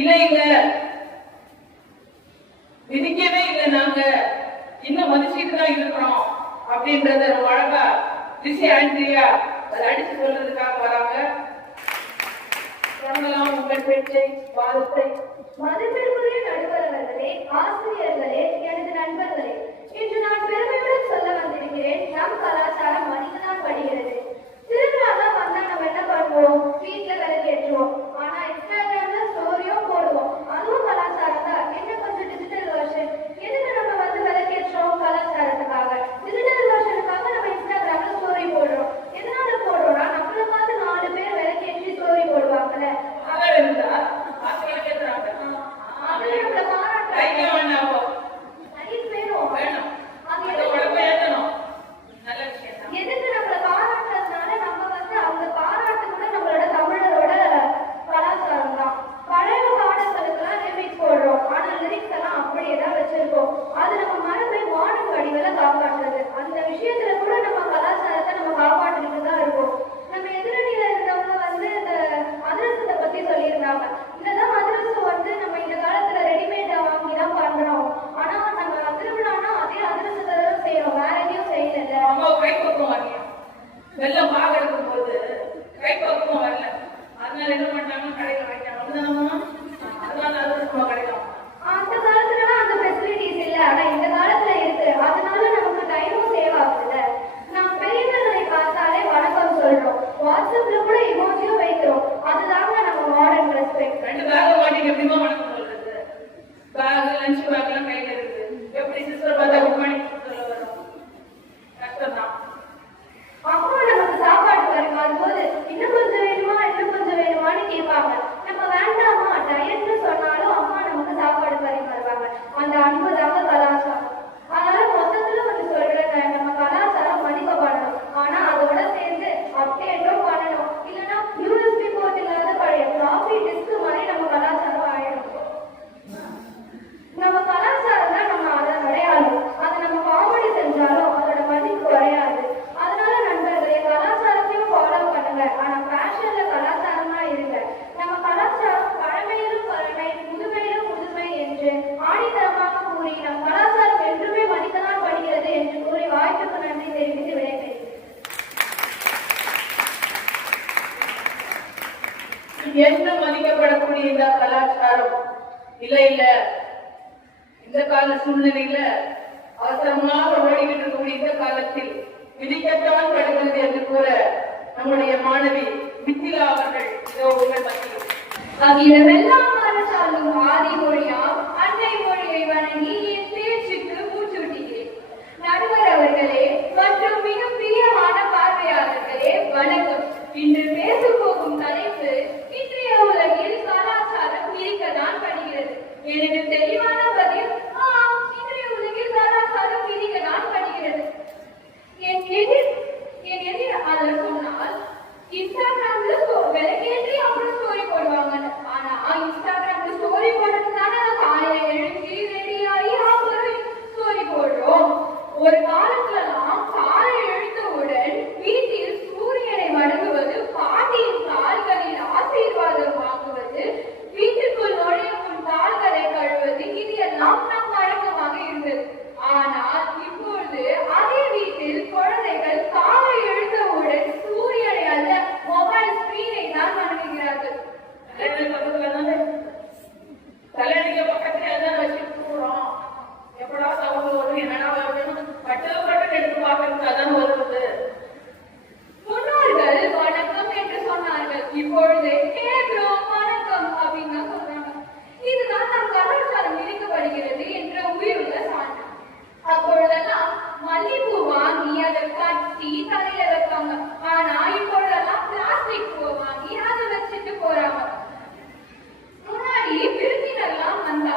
இல்லை இல்ல விதிக்கவே இல்லை, நாங்க இன்னும் மதிச்சுட்டு தான் இருக்கிறோம் அப்படின்றத ரொம்ப அழகா ரிஷி ஆண்ட்ரியா அதை அடிச்சு சொல்றதுக்காக வராங்க. தொடங்கலாம் உங்கள் பேச்சை, வாழ்த்தை. மதிப்பிற்குரிய நடுவர் அவர்களே, ஆசிரியர்களே, எனது நண்பர்களே, இன்று நான் பெருமையுடன் சொல்ல வந்திருக்கிறேன், நம் கலாச்சாரம் மதித்துதான் படுகிறது. திருவிழாலாம் வந்தா நம்ம என்ன பண்ணுவோம்? வீட்டுல விளக்கேற்றுவோம். ஆனா இன்ஸ்டாகிராம்ல ஸ்டோரியும் போடுவோம். அதுவும் கலாச்சாரம் தான். என்ன கொஞ்சம் டிஜிட்டல் வெர்ஷன். எதுக்கு நம்ம விளக்கேற்றோம்? கலாச்சாரத்துக்காக. டிஜிட்டல் வெர்ஷனுக்காக நம்ம இன்ஸ்டாகிராம்ல ஸ்டோரி போடுறோம். எதனால போடுறோம்னா நம்மளை பார்த்து 4 பேர் விளக்கேற்றி ஸ்டோரி போடுவாங்கல்ல. இருந்தா எதுக்கு நம்மள பாராட்டுறதுனால நம்ம அவங்க பாராட்டு கூட நம்மளோட தமிழரோட கலாச்சாரம் தான். பழைய பாடல்களுக்கெல்லாம் லிரிக்ஸ் போடுறோம், ஆனா லிரிக்ஸ் எல்லாம் அப்படியே தான் வச்சிருக்கோம். அது நம்ம மரபை மாடர்ன் வடிவில காப்பாற்றுறது. அந்த விஷயத்துல கூட நம்ம கலாச்சாரத்தை நம்ம காப்பாற்றிட்டு தான் இருக்கோம். நம்ம எதிரணியில இருந்தவங்க இந்த அதிரசத்தை பத்தி சொல்லியிருந்தாங்க. இதெல்லாம் அதிரசம் நம்ம இந்த காலத்துல ரெடிமேடா வாங்கி தான் பண்றோம். ஆனா நம்ம திருவிழானா அதே அதிரசத்தை தான் செய்யறோம், வேற எதையும் செய்யல. அம்மா கைப்பக்கம் வரல, வெள்ளம் பாக எடுக்கும் போது கைப்பக்கம் வரல, அதனால என்ன பண்ணாங்க, கடையில் வாங்கிட்டாங்க. அதனால அதிரசமா கிடைக்கும். அந்த காலத்துலலாம் அந்த ஃபெசிலிட்டிஸ் இல்ல, ஆனா இந்த காலத்துல இருக்கு. அதனால நமக்கு டைமும் சேவ் ஆகுதுல்ல. நம்ம பெரியவர்களை பார்த்தாலே வணக்கம் சொல்றோம், வாட்ஸ்அப்ல கூட இமோஜியும் வைக்கிறோம். அதுதாங்க நம்ம மாடர்ன் ரெஸ்பெக்ட். 2 பேக் மாட்டிங்க எப்படிமா வணக்கம் சொல்றது? பேக் லஞ்ச் பேக் எல்லாம் கையில இருக்கு, எப்படி சிஸ்டர் பார்த்தா குட் மார்னிங் சொல்ல வரும்? கஷ்டம் தான். அம்மா நமக்கு சாப்பாடு பரிமாறும் போது இன்னும் கொஞ்சம் வேணுமா, இன்னும் கொஞ்சம் வேணுமான்னு கேட்பாங்க. நம்ம வேண்டாமா டயட்னு சொன்னாலும் அம்மா நமக்கு சாப்பாடு பரிமாறுவாங்க. அந்த அன்பு தாங்க கலாச்சாரம். அதனால மொத்தத்துல சொல்றேன், நம்ம கலாச்சாரம் மதிக்கப்படணும். ஆனா அதோட சேர்ந்து அப்டேட்டும் பண்ணணும். இல்லைன்னா யூஎஸ்பி போர்ட் இல்லாத பழைய ஃப்ளாப்பி டிஸ்க் மாதிரி நம்ம கலாச்சாரம் ஆயிடும். நம்ம கலாச்சாரம் தான் நம்ம அதை அடையாளம். அதை நம்ம காமெடி செஞ்சாலும் அதோட மதிப்பு குறையாது. அதனால நண்பர்களே, கலாச்சாரத்தையும் ஃபாலோ பண்ணுங்க, ஆனா ஃபேஷன்ல கலாச்சாரமா இருங்க. நம்ம கலாச்சாரம் பழமையிலும் பழமை, முதுமையிலும் முதுமை என்று ஆணித்தரமாக கூறி நம் கலாச்சாரம் என்றுமே மதிக்கத்தான் படுகிறது என்று கூறி வாய்ப்புக்கு நன்றி தெரிவித்து விடைபெறுகிறேன். என்ன மதிக்கப்படக்கூடிய இந்த கலாச்சாரம் இல்ல இல்ல இந்த கால சூழ்நிலையில அவசரமாக ஓடிக்கிட்டு இருக்கக்கூடிய இந்த காலத்தில் விதிக்கத்தான் படுகிறது என்று கூற நம்முடைய மாணவி மித்திலா அவர்கள் இதோ உங்கள் மத்தியில். அகிலமெல்லாம் மறைச்சாலும் ஆதி மொழியாம் அன்னை மொழியை வணங்கி என் பேச்சுக்கு மூச்சூட்டுகிறேன். நடுவர் அவர்களே மற்றும் மிக பிரியமான பார்வையாளர்களே வணக்கம். இன்று பேச போகும் தலைப்பு இன்றைய உலகில் கலாச்சாரம் இருக்கத்தான் படுகிறது. எனக்கு தெளிவான பதில் இன்றைய உலகில் கலாச்சாரம் இருக்கத்தான் படுகிறது. என் எதிர் அதை சொன்னால் இன்ஸ்டாகிராம்ல விளக்கேற்றி அப்புறம் ஸ்டோரி போடுவாங்க. ஆனா இன்ஸ்டாகிராம்ல ஸ்டோரி போடுறதுனால காலையில எழுச்சி ரெடியாகி அப்புறம் ஸ்டோரி போடுறோம். ஒரு காலத்துலலாம் காலை எழுந்தவுடன் வீட்டில் சூரியனை வணங்குவது, பாட்டியின் கால்களில் ஆசீர்வாதம் வாங்குவது, வீட்டுக்குள் நுழைய முன் கால்களை கழுவது, இது எல்லாம் நம் வழக்கமாக இருந்தது. ஆனால் இப்பொழுது அதே வீட்டில் குழந்தைகள் காலை எழுந்தவுடன் சூரியனை அல்ல மொபைல் ஸ்கிரீனை தான் வணங்குகிறார்கள். தலையடிக்க பக்கத்துல எல்லாம் வச்சுட்டு போறோம். எப்படா சவுண்ட் வரும், என்னடா வருதுன்னு பட்டு எடுத்து பார்க்கறதுக்கு அதான் வருவது. முன்னோர்கள் வணக்கம் என்று சொன்னார்கள், இப்பொழுது கேட்கிறோம் வணக்கம் அப்படின்னு தான் சொல்றாங்க. இதுதான் நம் கலாச்சாரம் இணைக்கப்படுகிறது என்ற உயிருள்ள சான்று. அப்பொழுதெல்லாம் மல்லிப்பூ வாங்கி அதை கட்டி தலையில வைப்பாங்க. ஆனா இப்பொழுதெல்லாம் பிளாஸ்டிக் பூ வாங்கி அதை வச்சுட்டு போறாங்க. முன்னாடி விருந்தினர்லாம் வந்தா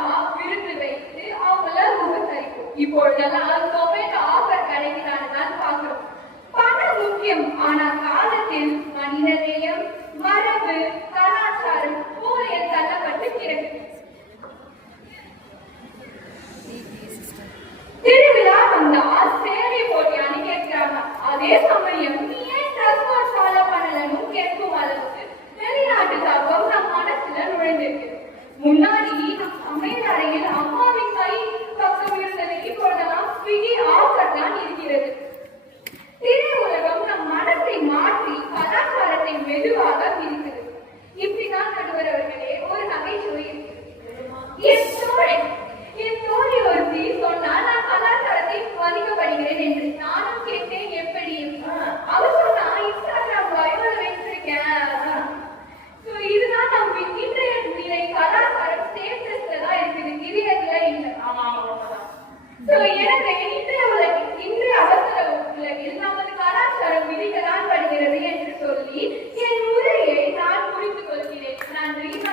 So, எனக்கு இன்றைய அவசர உலகில் நமது கலாச்சாரம் விதிக்கதான் படுகிறது என்று சொல்லி என் முறையை நான் புரிந்து கொள்கிறேன். நன்றி.